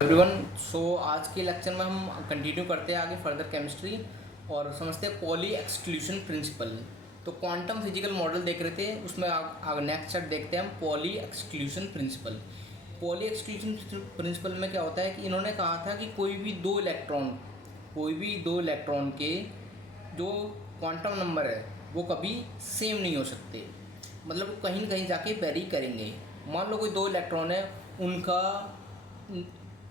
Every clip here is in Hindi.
एवरीवन। आज के लेक्चर में हम कंटिन्यू करते हैं आगे फर्दर केमिस्ट्री और समझते हैं पॉली एक्सक्लूशन प्रिंसिपल। तो क्वांटम फिजिकल मॉडल देख रहे थे, उसमें आगे नेक्स्ट चैप्टर देखते हैं हम Pauli exclusion principle. Pauli exclusion principle में क्या होता है कि इन्होंने कहा था कि कोई भी दो इलेक्ट्रॉन के जो क्वांटम नंबर है वो कभी सेम नहीं हो सकते, मतलब कहीं ना कहीं जाके वेरी करेंगे। मान लो कोई दो इलेक्ट्रॉन है, उनका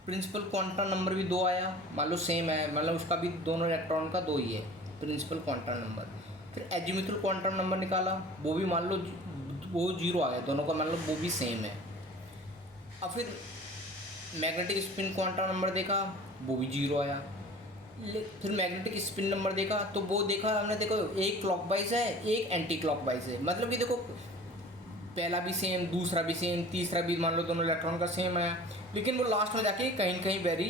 प्रिंसिपल क्वांटम नंबर भी दो आया, मान लो सेम है, मतलब उसका भी दोनों इलेक्ट्रॉन का दो ही है प्रिंसिपल क्वांटम नंबर। फिर एजीमुथल क्वांटम नंबर निकाला, वो भी मान लो वो जीरो आ गया, दोनों का मतलब वो भी सेम है। अब फिर मैग्नेटिक स्पिन क्वांटम नंबर देखा, वो भी जीरो आया। फिर मैग्नेटिक स्पिन नंबर देखा तो वो देखा हमने, देखो एक क्लॉकवाइज है एक एंटी क्लॉकवाइज है, मतलब कि देखो पहला भी सेम, दूसरा भी सेम, तीसरा भी मान लो दोनों इलेक्ट्रॉन का सेम आया, लेकिन वो लास्ट में जाके कहीं न कहीं वेरी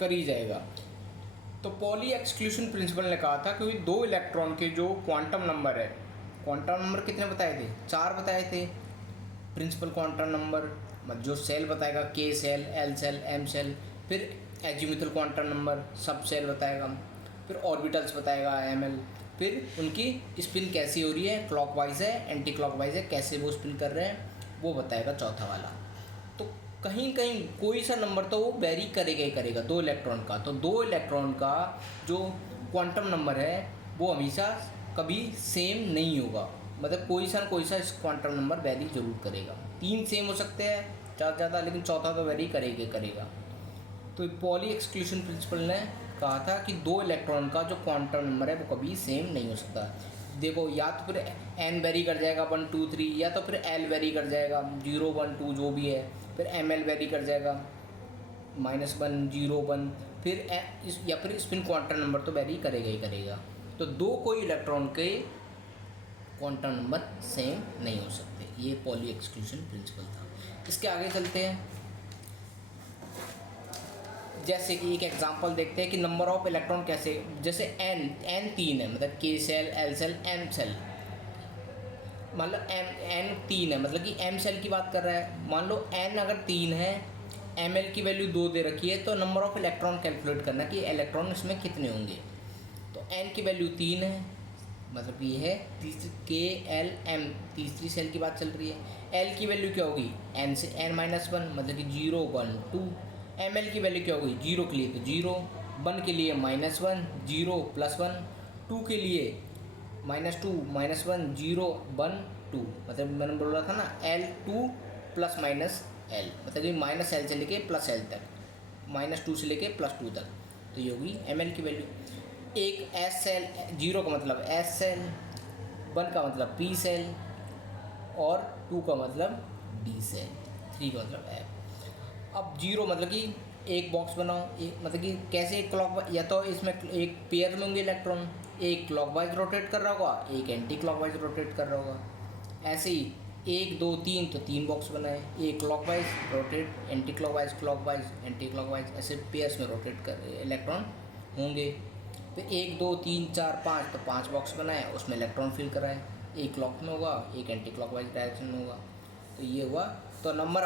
कर ही जाएगा। तो पॉली एक्सक्लूशन प्रिंसिपल ने कहा था कि दो इलेक्ट्रॉन के जो क्वांटम नंबर है, क्वांटम नंबर कितने बताए थे? चार बताए थे। प्रिंसिपल क्वांटम नंबर मतलब जो सेल बताएगा, K shell, L shell, M shell. फिर azimuthal quantum number sub shell बताएगा। फिर ऑर्बिटल्स बताएगा, एम एल। फिर उनकी स्पिन कैसी हो रही है, क्लॉकवाइज है एंटी क्लॉकवाइज है, कैसे वो स्पिन कर रहे हैं वो बताएगा चौथा वाला। तो कहीं कहीं कोई सा नंबर तो वो वेरी करेगा ही करेगा दो इलेक्ट्रॉन का। तो दो इलेक्ट्रॉन का जो क्वांटम नंबर है वो हमेशा कभी सेम नहीं होगा, मतलब कोई सा क्वांटम नंबर वेरी जरूर करेगा। तीन सेम हो सकते हैं ज़्यादा ज़्यादा, लेकिन चौथा तो वेरी करेगा। तो पॉली एक्सक्लूशन प्रिंसिपल ने कहा था कि दो इलेक्ट्रॉन का जो क्वांटम नंबर है वो कभी सेम नहीं हो सकता। देखो या तो फिर एन वेरी कर जाएगा 1 2 3, या तो फिर एल वेरी कर जाएगा 0 1 2 जो भी है, फिर एम एल वेरी कर जाएगा -1 0 1, फिर या फिर स्पिन क्वांटम नंबर तो वेरी करेगा ही करेगा। तो दो कोई इलेक्ट्रॉन के क्वांटम नंबर सेम नहीं हो सकते, ये पॉली एक्सक्लूशन प्रिंसिपल था। इसके आगे चलते हैं। जैसे कि एक एग्जांपल देखते हैं कि नंबर ऑफ इलेक्ट्रॉन कैसे, जैसे एन तीन है, मतलब K shell, L shell, M shell, मतलब एन तीन है, मतलब कि एम सेल की बात कर रहा है। मान लो एन अगर तीन है, एम एल की वैल्यू दो दे रखी है, तो नंबर ऑफ इलेक्ट्रॉन कैलकुलेट करना कि इलेक्ट्रॉन इसमें कितने होंगे। तो एन की वैल्यू तीन है, मतलब ये है के एल एम, तीसरी सेल की बात चल रही है। एल की वैल्यू क्या होगी, एन से एन -1, मतलब कि 0 1 2। एम एल की वैल्यू क्या होगी, जीरो के लिए तो 0, 1 के लिए -1 0 +1, 2 के लिए -2 -1 0 1 2, मतलब मैंने बोल रहा था ना L2 ± L, मतलब कि -L से लेके +L तक, -2 से लेके +2 तक। तो ये होगी एम एल की वैल्यू। एक एस सेल, 0 का मतलब एस सेल, 1 का मतलब पी सेल, और 2 का मतलब डी सेल, 3 का मतलब एफ। अब 0 मतलब कि एक बॉक्स बनाओ, एक मतलब कि कैसे, एक क्लॉक, या तो इसमें एक पेयर में होंगे इलेक्ट्रॉन, एक क्लॉकवाइज रोटेट कर रहा होगा, एक एंटी क्लॉकवाइज रोटेट कर रहा होगा। ऐसे ही 1 2 3, तो 3 बॉक्स बनाए, एक clockwise rotate, anti clockwise, clockwise, anti clockwise, ऐसे पेयर्स में रोटेट कर इलेक्ट्रॉन होंगे। फिर 1 2 3 4 5, तो 5 बॉक्स बनाए, उसमें इलेक्ट्रॉन फिल कराए, एक क्लॉक में होगा, एक एंटी क्लॉकवाइज डायरेक्शन में होगा। तो ये हुआ। तो नंबर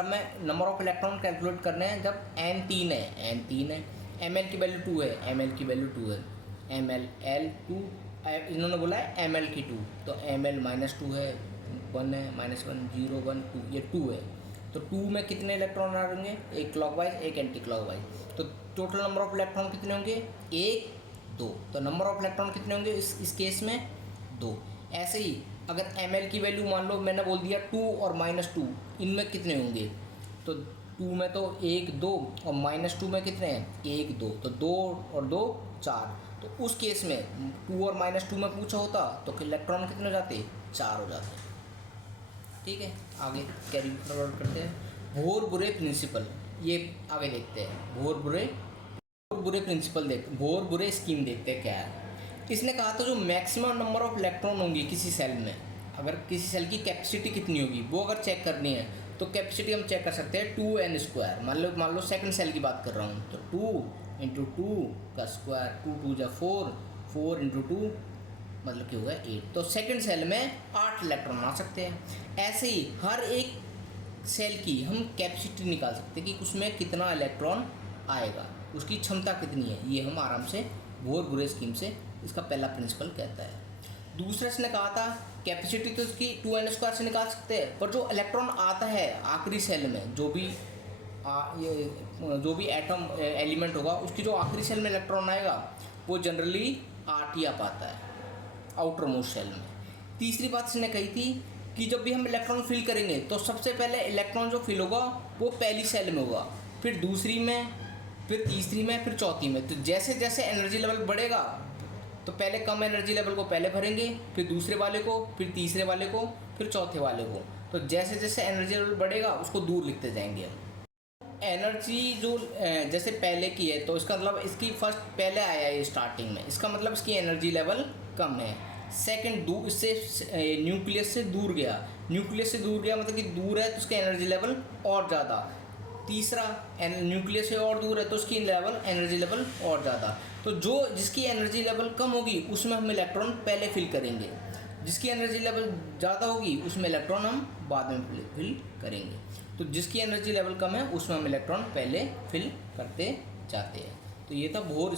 ऑफ इलेक्ट्रॉन कैलकुलेट करने हैं जब एन तीन है। एम एल की वैल्यू 2 है, एम एल की वैल्यू 2 है, एम एल एल 2, इन्होंने बोला है एम एल की 2, तो एम एल -2 है, 1 है, -1 0 1 2, ये 2 है। तो 2 में कितने इलेक्ट्रॉन आ रहेंगे, एक क्लॉकवाइज एक एंटी क्लॉकवाइज। तो टोटल नंबर ऑफ इलेक्ट्रॉन कितने होंगे, 1 2। तो नंबर ऑफ इलेक्ट्रॉन कितने होंगे इस केस में, 2। ऐसे ही अगर एम एल की वैल्यू मान लो मैंने बोल दिया 2 और -2, इनमें कितने होंगे, तो 2 में तो 1 2, और -2 में कितने हैं, 1 2, तो 2 और 2 4। तो उस केस में 2 और -2 में पूछा होता तो इलेक्ट्रॉन कितने हो जाते, 4 हो जाते। ठीक है, आगे कैरी फॉरवर्ड करते हैं। भोर बुरे प्रिंसिपल, ये आगे देखते हैं। भोर बुरे प्रिंसिपल भोर बुरे स्कीम देखते हैं क्या है। इसने कहा था जो मैक्सिमम नंबर ऑफ इलेक्ट्रॉन होंगे किसी सेल में, अगर किसी सेल की कैपेसिटी कितनी होगी वो अगर चेक करनी है, तो कैपेसिटी हम चेक कर सकते हैं 2n²। मान लो सेकंड सेल की बात कर रहा हूँ, तो 2 × 2 का स्क्वायर, 2 2 जा 4, 4 × 2 मतलब कि होगा 8। तो सेकंड सेल में 8 इलेक्ट्रॉन आ सकते हैं। ऐसे ही हर एक सेल की हम कैपेसिटी निकाल सकते हैं कि उसमें कितना इलेक्ट्रॉन आएगा, उसकी क्षमता कितनी है, ये हम आराम से बोर बुरे स्कीम से इसका पहला प्रिंसिपल कहता है। दूसरा इसने कहा था कैपेसिटी तो इसकी 2n² से निकाल सकते हैं, पर जो इलेक्ट्रॉन आता है आखिरी सेल में, जो भी एटम एलिमेंट होगा उसकी जो आखिरी सेल में इलेक्ट्रॉन आएगा वो जनरली 8 ही आ पाता है आउटर मोस्ट सेल में। तीसरी बात इसने कही थी कि जब भी हम इलेक्ट्रॉन फिल करेंगे तो सबसे पहले इलेक्ट्रॉन जो फिल होगा वो पहली सेल में होगा, फिर दूसरी में, फिर तीसरी में, फिर चौथी में। तो जैसे जैसे एनर्जी लेवल बढ़ेगा तो पहले कम एनर्जी लेवल को पहले भरेंगे, फिर दूसरे वाले को, फिर तीसरे वाले को, फिर चौथे वाले को। तो जैसे जैसे एनर्जी लेवल बढ़ेगा उसको दूर लिखते जाएंगे हम। एनर्जी जो जैसे पहले की है तो इसका मतलब इसकी फर्स्ट पहले आया है स्टार्टिंग में, इसका मतलब इसकी एनर्जी लेवल कम है। सेकंड दूर, इससे न्यूक्लियस से दूर गया, न्यूक्लियस से दूर गया मतलब कि दूर है तो उसका एनर्जी लेवल और ज़्यादा। तीसरा न्यूक्लियस से और दूर है तो उसकी एनर्जी लेवल और ज़्यादा। तो जिसकी एनर्जी लेवल कम होगी उसमें हम इलेक्ट्रॉन पहले फिल करेंगे, जिसकी एनर्जी लेवल ज़्यादा होगी उसमें इलेक्ट्रॉन हम बाद में फिल करेंगे। तो जिसकी एनर्जी लेवल कम है उसमें हम इलेक्ट्रॉन पहले फिल करते जाते हैं। तो ये था बोर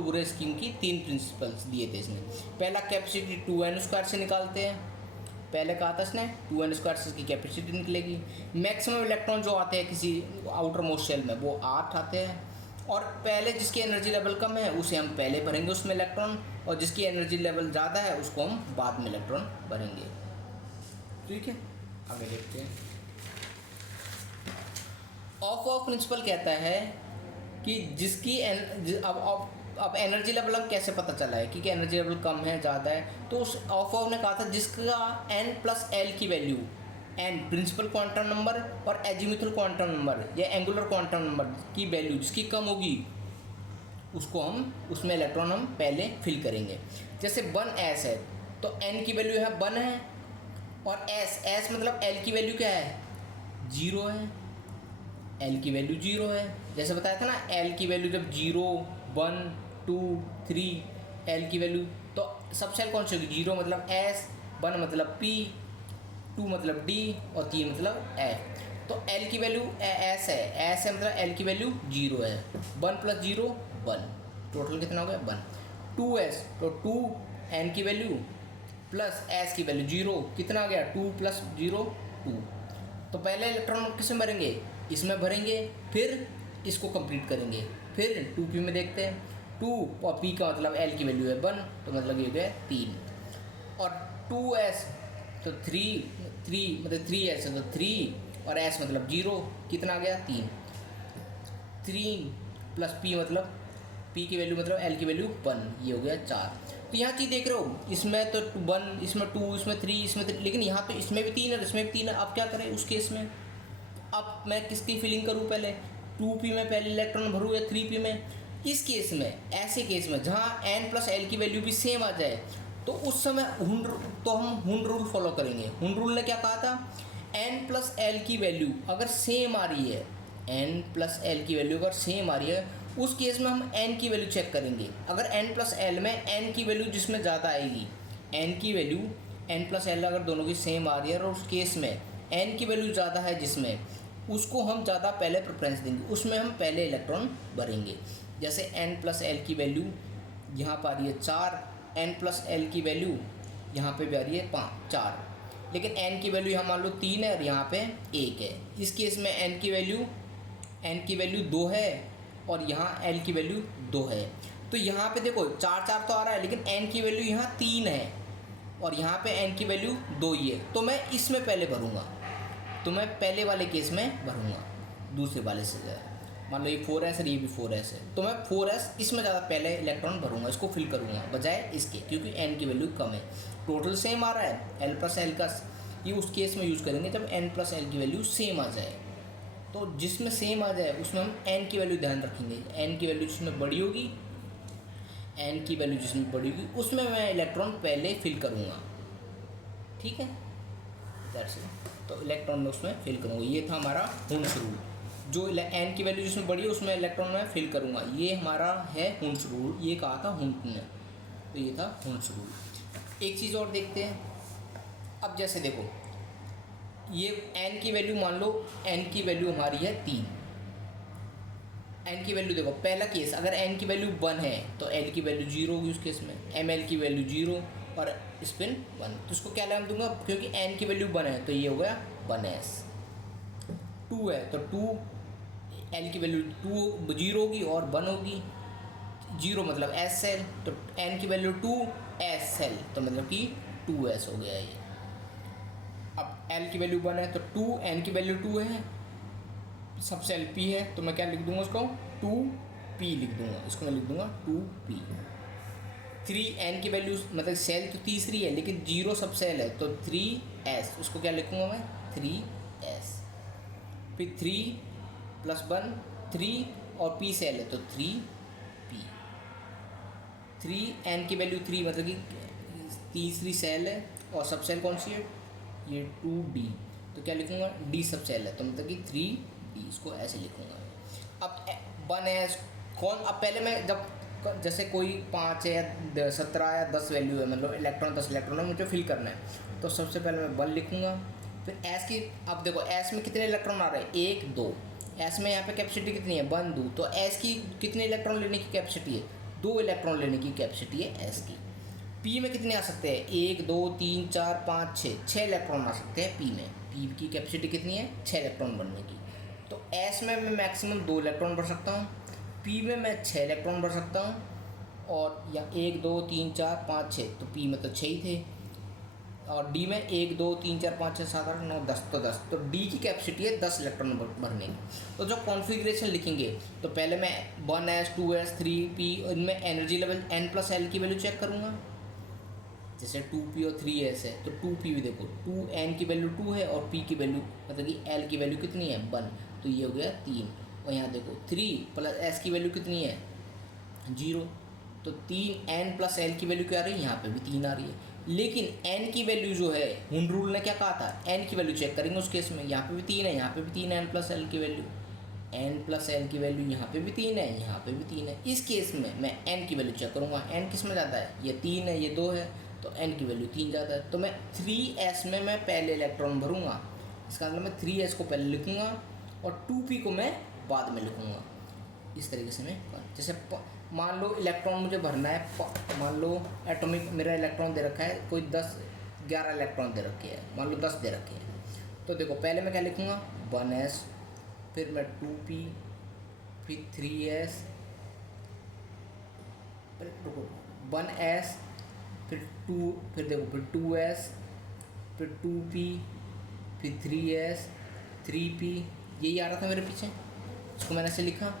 बुरे स्कीम की 3 प्रिंसिपल्स दिए थे इसने। पहला कैपेसिटी 2n² से निकालते हैं, पहले कहा था इसने 2n² से इसकी कैपेसिटी निकलेगी। मैक्सिमम इलेक्ट्रॉन जो आते हैं किसी आउटर मोस्ट सेल में वो 8 आते हैं, और पहले जिसकी एनर्जी लेवल कम है उसे हम पहले भरेंगे उसमें इलेक्ट्रॉन, और जिसकी एनर्जी लेवल ज़्यादा है उसको हम बाद में इलेक्ट्रॉन भरेंगे। ठीक है, आगे देखते हैं। ऑफ प्रिंसिपल कहता है कि जिसकी अब एनर्जी लेवल अब कैसे पता चला है कि एनर्जी लेवल कम है ज़्यादा है, तो उस ऑफ ने कहा था जिसका n+l की value, n principal quantum number और एजीमुथल क्वांटम नंबर या एंगुलर क्वांटम नंबर की वैल्यू जिसकी कम होगी उसको उसमें इलेक्ट्रॉन हम पहले फिल करेंगे। जैसे 1s है तो n की वैल्यू है 1 है, और s मतलब l की वैल्यू क्या है, 0 है, l की वैल्यू 0 है। जैसे बताया था ना, l की वैल्यू जब 0, 1, 2, 3 l की वैल्यू, तो सब सेल कौन सी होगी, 0 मतलब s, 1 मतलब p, 2 मतलब d और 3 मतलब f। तो l की वैल्यू s है मतलब l की वैल्यू 0 है, 1 + 0 1, टोटल कितना हो गया 1। 2s तो 2 n की वैल्यू प्लस s की वैल्यू 0, कितना आ गया 2 + 0 2। तो पहले इलेक्ट्रॉन किसमें भरेंगे, इसमें भरेंगे, फिर इसको कंप्लीट करेंगे, फिर 2p में देखते हैं, 2 और p का मतलब l की वैल्यू है 1 तो मतलब ये हो गया 3, और 2s तो 3 मतलब 3s है तो 3 और s मतलब 0, कितना आ गया 3 + p मतलब p की वैल्यू मतलब l की वैल्यू 1, ये हो गया 4। तो यहाँ चीज़ देख रहे हो, इसमें तो 1, इसमें 2, इसमें 3, इसमें 3, लेकिन यहाँ तो इसमें भी 3 है, इसमें भी 3 है। अब क्या करें उस केस में, अब मैं किसकी फिलिंग करूँ, पहले 2p में पहले इलेक्ट्रॉन भरूँ या 3p में। इस केस में, ऐसे केस में जहाँ n+l की वैल्यू भी सेम आ जाए तो उस समय हम हुंड रूल फॉलो करेंगे। हुंड रूल ने क्या कहा था, n+l की वैल्यू अगर सेम आ रही है, n+l की वैल्यू अगर सेम आ रही है उस केस में हम n की वैल्यू चेक करेंगे। अगर n+l में n की वैल्यू जिसमें ज़्यादा आएगी, n की वैल्यू n+l अगर दोनों की सेम आ रही है और उस केस में n की वैल्यू ज़्यादा है जिसमें, उसको हम ज़्यादा पहले प्रेफरेंस देंगे, उसमें हम पहले इलेक्ट्रॉन भरेंगे। जैसे n+l की वैल्यू यहाँ पर आ रही है 4, n+l की वैल्यू यहाँ पे भी आ रही है 4, लेकिन n की वैल्यू यहाँ मान लो 3 है और यहाँ पे 1 है। इस केस में n की वैल्यू 2 है और यहाँ l की वैल्यू 2 है। तो यहाँ पे देखो 4 4 तो आ रहा है, लेकिन n की वैल्यू यहाँ 3 है और यहाँ पे n की वैल्यू 2 ही है, तो मैं इसमें पहले भरूँगा, तो मैं पहले वाले केस में भरूँगा दूसरे वाले से ज़्यादा। मान लो ये 4s और ये भी 4s है, तो मैं 4s इसमें ज़्यादा पहले इलेक्ट्रॉन भरूँगा, इसको फिल करूँगा बजाय इसके, क्योंकि n की वैल्यू कम है, टोटल सेम आ रहा है l+l का। ये उस केस में यूज़ करेंगे जब n+l की वैल्यू सेम आ जाए। तो जिसमें सेम आ जाए उसमें हम n की वैल्यू ध्यान रखेंगे, n की वैल्यू जिसमें बड़ी होगी, n की वैल्यू जिसमें बड़ी होगी उसमें मैं इलेक्ट्रॉन पहले फिल करूँगा। ठीक है, दैट्स इट। तो इलेक्ट्रॉन में उसमें फिल करूँगा, ये था हमारा हुंस रूल। जो n की वैल्यू जिसमें बड़ी है उसमें इलेक्ट्रॉन में फिल करूँगा, ये हमारा है हुंस रूल, ये कहा था हुंस ने, तो ये था हुंस रूल। एक चीज़ और देखते हैं। अब जैसे देखो ये n की वैल्यू, मान लो n की वैल्यू हमारी है 3, एन की वैल्यू देखो, पहला केस अगर एन की वैल्यू 1 है तो एल की वैल्यू 0 होगी उस केस में, एम एल की वैल्यू 0 और स्पिन 1। तो उसको क्या नाम दूंगा, क्योंकि एन की वैल्यू 1 है तो ये हो गया 1s। 2 है तो 2, एल की वैल्यू 2 0 होगी और 1 होगी, 0 मतलब एस सेल, तो एन की वैल्यू 2 एस सेल, तो मतलब कि 2s हो गया ये। अब एल की वैल्यू 1 है तो 2, एन की वैल्यू 2 है, सब सेल पी है तो मैं क्या लिख दूंगा उसको, 2p लिख दूंगा, इसको मैं लिख दूंगा 2p। 3 एन की वैल्यू मतलब सेल तो तीसरी है लेकिन 0 सब सेल है तो 3s, उसको क्या लिखूंगा मैं 3s। फिर 3 + 1 3 और p सेल है तो 3p। 3 एन की वैल्यू 3 मतलब कि तीसरी सेल है और सब सेल कौन सी है, ये 2d, तो क्या लिखूंगा d सब सेल है तो मतलब कि 3d, इसको ऐसे लिखूंगा। अब 1s कौन, अब पहले मैं जब जैसे कोई 5 है या 17 या 10 वैल्यू है, मतलब इलेक्ट्रॉन 10 इलेक्ट्रॉन है, मुझे फिल करना है, तो सबसे पहले मैं 1 लिखूंगा। फिर एस की, अब देखो एस में कितने इलेक्ट्रॉन आ रहे हैं, 1 2, एस में यहाँ पे कैपेसिटी कितनी है 1 2, तो एस की कितने इलेक्ट्रॉन लेने की कैपेसिटी है, 2 इलेक्ट्रॉन लेने की कैपेसिटी है एस की। पी में कितने आ सकते हैं, 1 2 3 4 5 6 इलेक्ट्रॉन आ सकते हैं पी में, पी की कैपेसिटी कितनी है 6 इलेक्ट्रॉन बनने की। तो एस में मैं मैक्सिमम 2 इलेक्ट्रॉन भर सकता हूँ, पी में मैं 6 इलेक्ट्रॉन भर सकता हूँ, और या 1 2 3 4 5 6, तो पी में तो 6 ही थे, और डी में 1 2 3 4 5 6 7 8 9 10, तो 10, तो डी की कैपेसिटी है 10 इलेक्ट्रॉन भरने की। तो जो कॉन्फ़िगरेशन लिखेंगे तो पहले मैं 1s 2s 3p, इनमें एनर्जी लेवल n + l की वैल्यू चेक करूँगा। जैसे 2p और 3s है तो 2p भी देखो, 2n की वैल्यू 2 है और p की वैल्यू मतलब कि l की वैल्यू कितनी है 1, तो ये हो गया 3। और यहाँ देखो 3 + s की वैल्यू कितनी है 0, तो 3n + l की वैल्यू क्या आ रही है, यहाँ पे भी 3 आ रही है। लेकिन n की वैल्यू जो है, हुन रूल ने क्या कहा था, n की वैल्यू चेक करेंगे उस केस में, यहाँ पे भी 3 है, यहाँ पे भी 3 है, n + l की वैल्यू, n + l की वैल्यू यहाँ पे भी 3 है, यहाँ पे भी 3 है। इस केस में मैं n की वैल्यू चेक करूँगा, n किस में जाता है, ये 3 है ये 2 है, तो n की वैल्यू 3 जाता है, तो मैं 3s में मैं पहले इलेक्ट्रॉन भरूँगा, इसका मतलब मैं 3s को पहले लिखूँगा और 2p को मैं बाद में लिखूँगा। इस तरीके से मैं, जैसे मान लो इलेक्ट्रॉन मुझे भरना है, मान लो एटॉमिक मेरा इलेक्ट्रॉन दे रखा है, कोई 10 11 इलेक्ट्रॉन दे रखे हैं, मान लो 10 दे रखे हैं, तो देखो पहले मैं क्या लिखूँगा 1s, फिर मैं 2p, फिर 3s, फिर 1s, फिर 2, फिर देखो फिर 2s, फिर 2p, फिर 3s, 3p, यही आ रहा था मेरे पीछे, इसको मैंने ऐसे लिखा,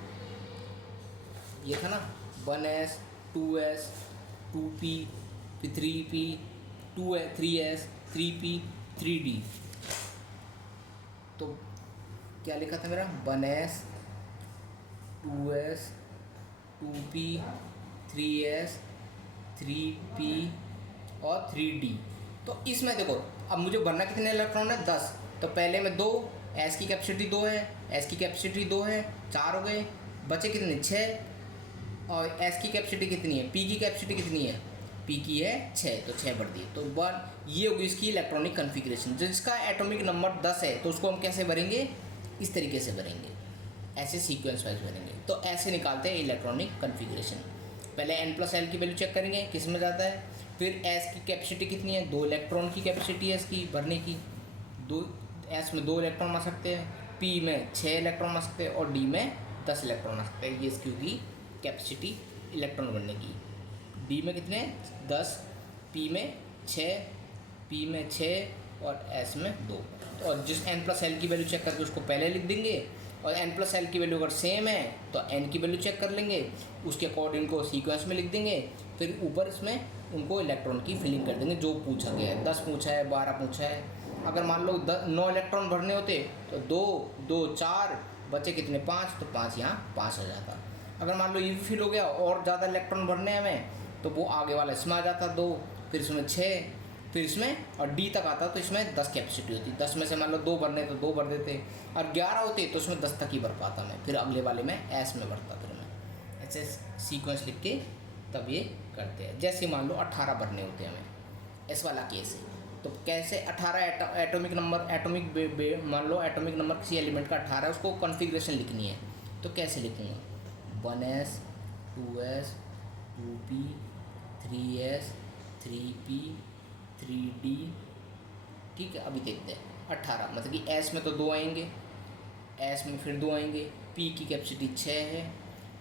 ये था ना 1s 2s 2p, फिर 3p 3s 3p 3d, तो क्या लिखा था मेरा 1s 2s 2p 3s 3p और 3d। तो इसमें देखो अब मुझे भरना कितने इलेक्ट्रॉन है 10, तो पहले में 2, s की कैपेसिटी 2 है, s की कैपेसिटी 2 है, 4 हो गए, बचे कितने 6, और s की कैपेसिटी कितनी है, p की कैपेसिटी कितनी है, p की है 6, तो 6 बढ़ दिए, तो 1, ये होगी इसकी इलेक्ट्रॉनिक कन्फिग्रेशन। जिसका एटॉमिक नंबर 10 है तो उसको हम कैसे भरेंगे, इस तरीके से भरेंगे, ऐसे सीक्वेंस वाइज भरेंगे। तो ऐसे निकालते हैं इलेक्ट्रॉनिक कन्फिग्रेशन। पहले n + l की वैल्यू चेक करेंगे किस में जाता है, फिर s की कैपेसिटी कितनी है, 2 इलेक्ट्रॉन की कैपेसिटी है इसकी भरने की, 2 s में 2 इलेक्ट्रॉन आ सकते हैं, p में 6 इलेक्ट्रॉन आ सकते हैं और d में 10 इलेक्ट्रॉन आ सकते हैं, ये इसकी होगी कैपेसिटी इलेक्ट्रॉन बनने की। d में कितने 10, p में 6, p में 6 और s में 2। और जिस n + l की वैल्यू चेक करके उसको पहले लिख देंगे, और n + l की वैल्यू अगर सेम है तो n की वैल्यू चेक कर लेंगे, उसके अकॉर्डिंग को सीक्वेंस में लिख देंगे, फिर ऊपर इसमें उनको इलेक्ट्रॉन की फिलिंग कर देंगे जो पूछा गया है, 10 पूछा है 12 पूछा है। अगर मान लो 9 इलेक्ट्रॉन भरने होते तो 2 2 4 बचे कितने 5, तो 5 यहाँ 5 आ जाता। अगर मान लो ये भी फिल हो गया और ज़्यादा इलेक्ट्रॉन भरने हैं हमें, तो वो आगे वाला इसमें आ जाता 2, फिर इसमें 6, फिर इसमें और डी तक आता तो इसमें 10 कैपेसिटी होती, 10 में से मान लो 2 भरने तो 2 भर देते, और 11 होते तो उसमें 10 तक ही भर पाता मैं, फिर अगले वाले में एस में भरता, फिर मैं ऐसे सीक्वेंस लिख के तब ये करते हैं। जैसे मान लो 18 भरने होते हैं हमें, इस वाला केस है, तो कैसे 18 एटॉमिक नंबर मान लो एटॉमिक नंबर किसी एलिमेंट का 18 है, उसको कॉन्फ़िगरेशन लिखनी है, तो कैसे लिखूँगा, 1s 2s 2p 3s 3p 3d। ठीक है, अभी देखते हैं 18, मतलब कि एस में तो 2 आएंगे, एस में फिर 2 आएंगे, पी की कैपेसिटी 6 है,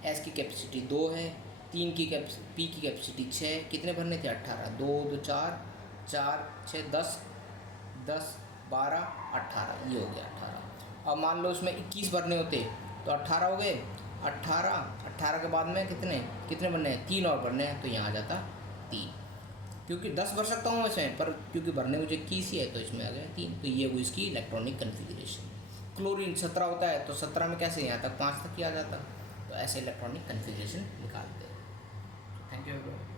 एस की कैपेसिटी 2 है, पी की कैपेसिटी 6, कितने भरने थे 18, 2 2 4 4 6 10 10 12 18, ये हो गया 18। अब मान लो इसमें 21 भरने होते तो 18 हो गए, 18 के बाद में कितने कितने भरने हैं, 3 और भरने हैं, तो यहाँ आ जाता 3, क्योंकि 10 भर सकता हूँ इसमें, पर क्योंकि भरने मुझे 21 ही है तो इसमें आ गया 3। तो ये वो इसकी इलेक्ट्रॉनिक कन्फिग्रेशन। क्लोरीन 17 होता है तो 17 में कैसे यहाँ तक 5 तक ही आ जाता, तो ऐसे इलेक्ट्रॉनिक कन्फिग्रेशन निकालते हैं। Thank you.